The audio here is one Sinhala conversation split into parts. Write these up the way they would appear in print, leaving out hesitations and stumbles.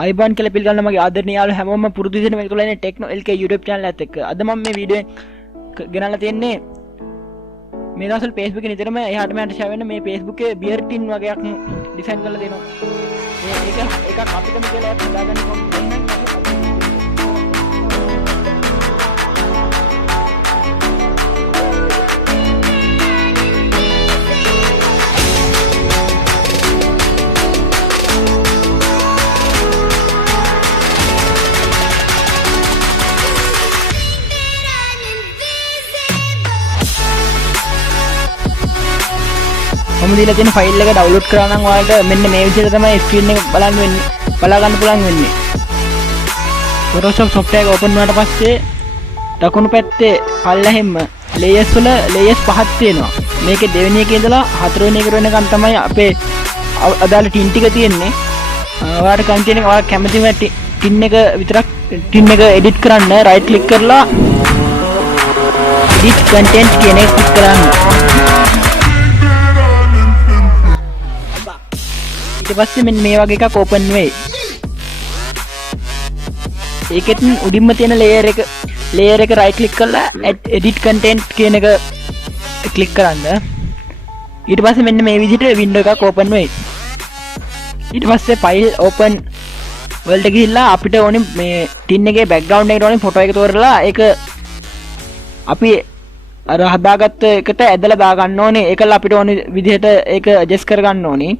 අයිබන් කියලා පිළිගන්න මගේ ආදරණීය යාළුවෝ හැමෝම පුරුදු විදිහට මේක තුල ඉන්නේ ටෙක්නෝ LK YouTube channel එකත් එක්ක. අද මම මේ වීඩියෝ ගෙනල්ලා තියෙන්නේ මේ දවස්වල Facebook එකේ නිතරම එහාට මෙහාට ෂෙයා වෙන මේ Facebook එකේ බියර් ටින් වගේක් ඩිසයින් කරලා දෙනවා. ඒක එකක් අපිටම කියලා එකක් හදාගන්න කොහොමද? මම දීලා තියෙන ෆයිල් එක ඩවුන්ලෝඩ් කරා නම් ඔයාලට මෙන්න මේ විදිහට තමයි ස්ක්‍රීන් එක බලා ගන්න පුළුවන් වෙන්නේ. Photoshop software එක open වුණාට පස්සේ දකුණු පැත්තේ පල්ලෙහෙම layers වල layers පහක් තියෙනවා. මේකේ දෙවෙනි එකේ ඉඳලා හතරවෙනි එක වෙනකන් තමයි අපේ අදාළ ටින් ටික තියෙන්නේ. ඔයාලට කන්ටෙන්ට් එක ඔයාලා කැමතිම ටින් එක විතරක් ටින් එක edit කරන්න right click කරලා edit content කියන එක click කරන්න. ඊට පස්සේ මෙන්න මේ වගේ එකක් ඕපන් වෙයි. ඒකෙත් උඩින්ම තියෙන ලේයර් එක right click කරලා edit content කියන එක click කරන්න. ඊට පස්සේ මෙන්න මේ විදිහට window එකක් ඕපන් වෙයි. ඊට පස්සේ file open වලට ගිහිල්ලා අපිට ඕනේ මේ tin එකේ background එකට ඕනේ photo එක තෝරලා ඒක අපි අර හදාගත්ත එකට ඇදලා දා ගන්න ඕනේ. ඒකල අපිට ඕනේ විදිහට ඒක adjust කර ගන්න ඕනේ.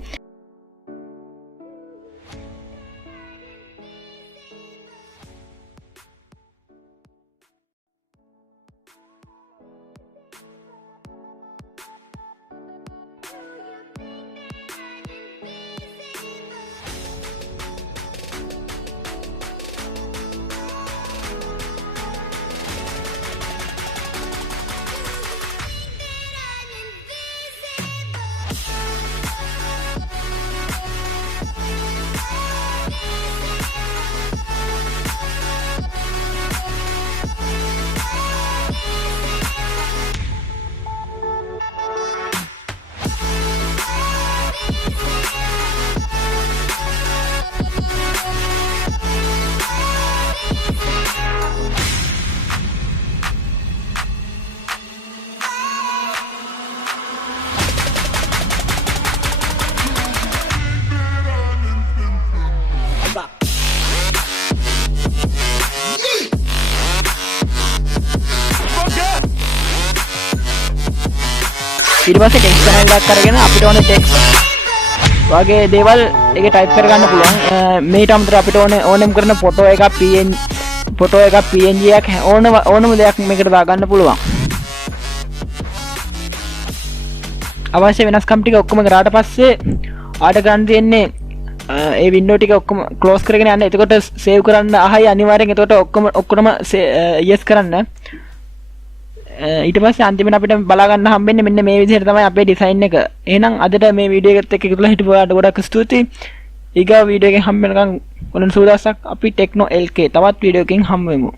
ඊට පස්සේ ටෙක්ස්ට් පැනල් එකක් අරගෙන අපිට ඕනේ ටෙක්ස්ට් වගේ දේවල් එකේ ටයිප් කරගන්න පුළුවන්. මේට අමතරව අපිට ඕනෙම කරන ෆොටෝ එකක් PNG එකක් ඕනම දෙයක් මේකට දාගන්න පුළුවන්. අවශ්‍ය වෙනස්කම් ටික ඔක්කොම කරාට පස්සේ ආට ගන්න තියෙන්නේ ඒ වින්ඩෝ ටික ඔක්කොම ක්ලෝස් කරගෙන යන්න. එතකොට සේව් කරන්න අහයි අනිවාර්යෙන්. එතකොට ඔක්කොම yes කරන්න. ඊට පස්සේ අන්තිමට අපිට බලා ගන්න හම්බෙන්නේ මෙන්න මේ විදිහට තමයි අපේ ඩිසයින් එක. එහෙනම් අදට මේ වීඩියෝ එකත් එක්ක එකතුලා හිටපු ඔයාලට ගොඩක් ස්තුතියි. ඊගා වීඩියෝ එකෙන් හම්බ වෙනකන් ඔන්න සුවදස්සක්. අපි ටෙක්නෝ LK තවත් වීඩියෝ එකකින් හම්බ වෙමු.